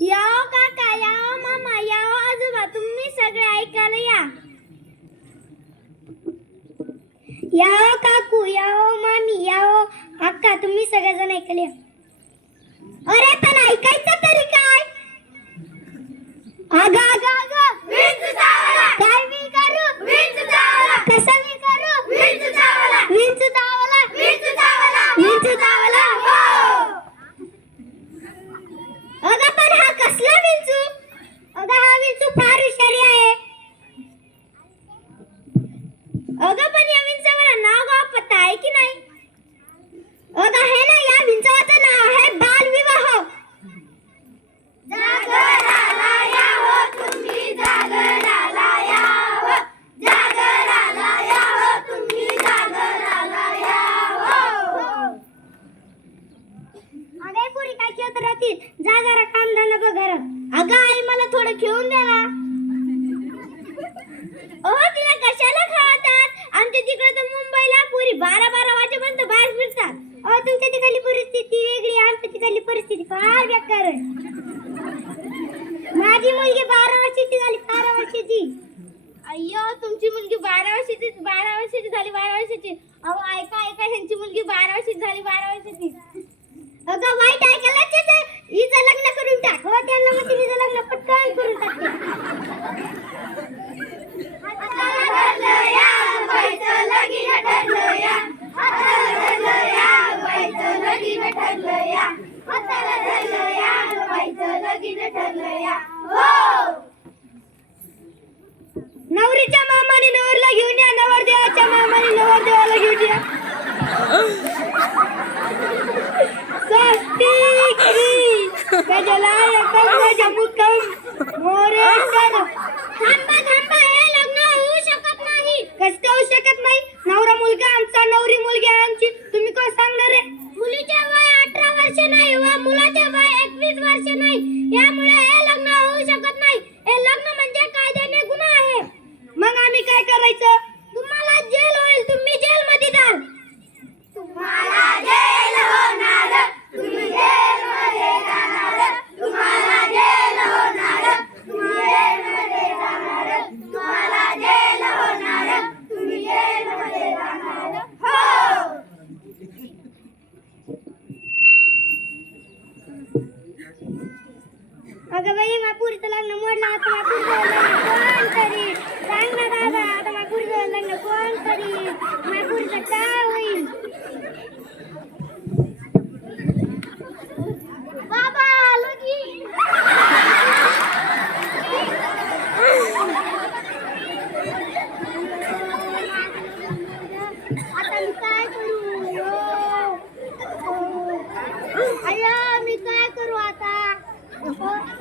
याओ काका याओ मामा याओ आजोबा तुम्ही सगळे ऐकायला या. याओ काकू याओ मामी याओ अक्का तुम्ही सगळेजण ऐकायला या. अरे पण ऐकायचं तरी काय? अगं अगं विंच चावला काय मी करू विंच चावला कसं मी करू विंच चावला विंच चावला विंच चावला विंच चावला हो अगं पण हा कसला विंचू अगं हा विंचू फार हुशारी आहे अगं पण या विंचावर नाव गाव पत्ता आहे की नाही अगं हे ना या विंचावाचं नाव आहे बालविवाह जागराला या हो तुम्ही जागराला या हो जागराला या हो तुम्ही जागराला या हो अगे पुरी काय खेळत राहतील जा जरा काम धंदा बघ अगं आई मला थोडं खेळून द्या ना. अहो तिला कशाला खातात आमच्या तिकडे तर मुंबईला पुरी बारा बारा वाजेपर्यंत बाहेर फिरतात. अहो तुमच्या तिकडली परिस्थिती वेगळी आमच्या तिकडली परिस्थिती फार बेकार आहे. माझी मुलगी बारा वर्षाची झाली बारा वर्षाची. अय्यो तुमची मुलगी बारा वर्षाची बारा वर्षाची झाली बारा वर्षाची. अहो ऐका ऐका ह्यांची मुलगी बारा वर्षाची झाली बारा वर्षाची. अगं वाईट ऐकायला येतं. हिचं लग्न करून टाक हो त्यांना मग तिचं लग्न पटकन करून टाकते नवरीच्या मामाने नवरला घेऊन या नवरदेवाच्या मामाने नवरदेवाला घेऊन थांबा थांबा हे लग्न होऊ शकत नाही. कसं होऊ शकत नाही? नवरा मुलगा आमचा नवरी मुलगी आहे आमची. तुम्ही काय सांगणार आहे? मुलीचे वय अठरा वर्ष नाही व मुलाचे वय एकवीस वर्ष नाही. यामुळे हे लग्न होऊ शकत नाही. हे लग्न म्हणजे कायद्याने गुन्हा आहे. मग आम्ही काय करायचं? तुम्हाला जेल होईल. तुम्ही जेल मध्ये जाल तुम्हाला जेल होणार तुम्ही जेल मध्ये जाणार तुम्हाला जेल होणार तुम्ही जेल मध्ये जाणार तुम्हाला जेल होणार तुम्ही जेल मध्ये जाणार हो अगं बाई मापुरीचं लग्न मोडलं आता मापुरीचं लग्न कोण करी